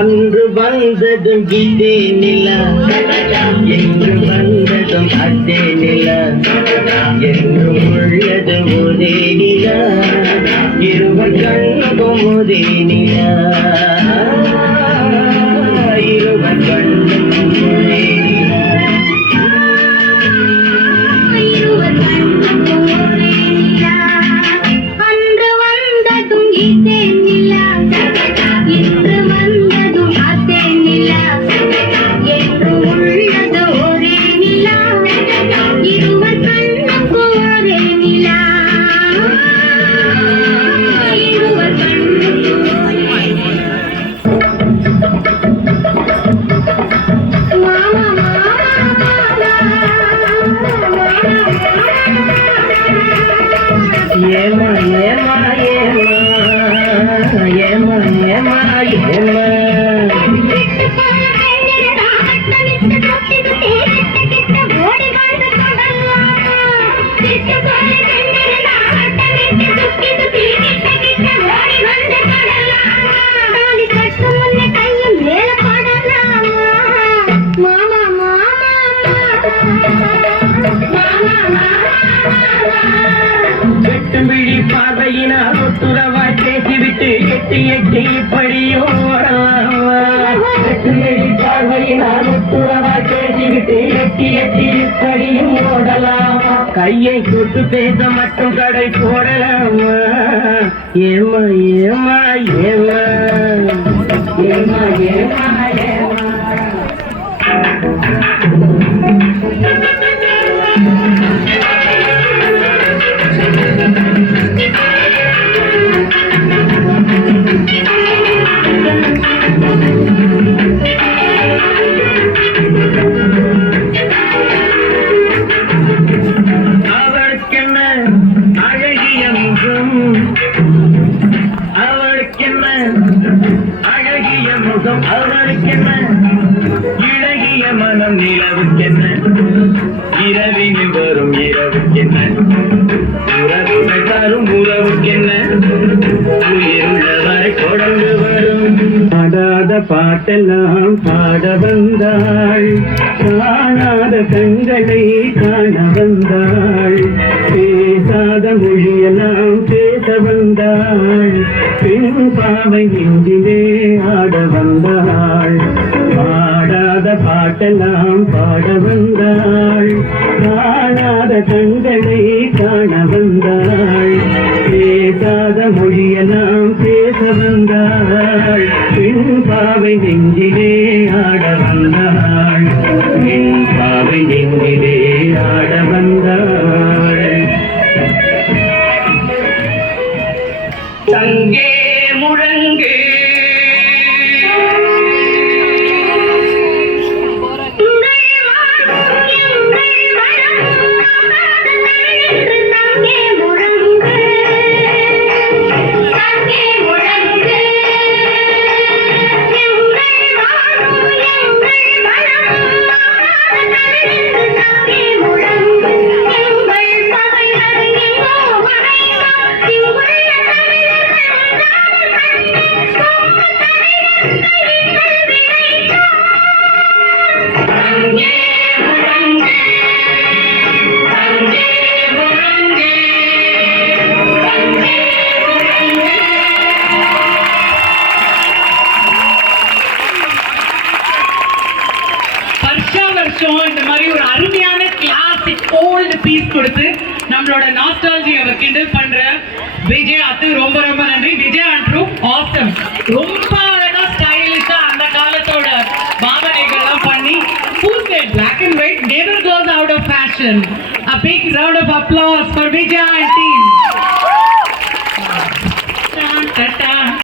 அன்று வந்ததும் இதே நிலா, என்று வந்ததும் அதே நிலா, என்றும் உள்ளது ஒரே நிலா, இருவர் கண்ணுக்கும் ஒரே நிலா, இருவர் கண்ணுக்கும் ஒரே நிலா. அன்று வந்ததும் இதே நிலா, இன்று வந்ததும் அதே நிலா, என்று உள்ளது ஒரே நிலா, இருவர் கண்ணுக்கு ஒரே நிலா, இருவர் கண்ணுக்கு ஒரே நிலா. மாமா ஏமா ஏமா ஏமா ஏமா ஏமா ஏமா வெட்டுமிழி பார்வையினால் ஒட்டுறவாய் பேசிவிட்டு எட்டி எட்டி படியோ வெட்டுமிழி பார்வையினால் ஒட்டுறவாய் பேசிவிட்டு எட்டி எட்டி படியும் ஓடலாமா, கையை தொட்டு பேச மட்டும் கடை போடலாமா, ஏமா ஏமா ஏமா ஏமா ஏமா ஏமா. அவளுக்கென்ன அழகிய முகம், அவளுக்கென்ன அழகிய முகம், அவளுக்கென்ன இழகிய மனம், நிலவுக்கென்ன இரவினில் வரும் இரவுக்கென்ன உறவுகள் தரும் உறவுக்கென்ன உயிருள்ளவரை தொடர்ந்து வரும். பாடாத பாட்டெல்லாம் பாட வந்தாள், காணாத கண்களை காண வந்தாள், பேசாத மொழியெல்லாம் பேச வந்தாள், பெண் பாவை நெஞ்சிலே ஆட வந்தாள், பாடாத பாட்டெல்லாம் பாட வந்தாள், காணாத கண்களை காண வந்தாள், பேசாத மொழியெல்லாம் பேச வந்தாள், பெண் பாவை நெஞ்சிலே ஆட வந்தாள், பெண் பாவை நெஞ்சிலே ஆட வந்தாள். தங்கே முழங்கு இந்த மாதிரி ஒரு அருமையான கிளாசிக் ஓல்டு பீஸ் கொடுத்து நம்மளோட நாஸ்டாலஜியை கிண்டல் பண்ற விஜய் அத்து ரொம்ப ரொம்ப நன்றி. விஜய் அண்ட் ட்ரூப் ஆசம், ரொம்ப அழகா ஸ்டைலிஷா அந்த காலத்தோட பாவனைகள்லாம் பண்ணி full black and white never goes out of fashion. A big round of applause for Vijay and team.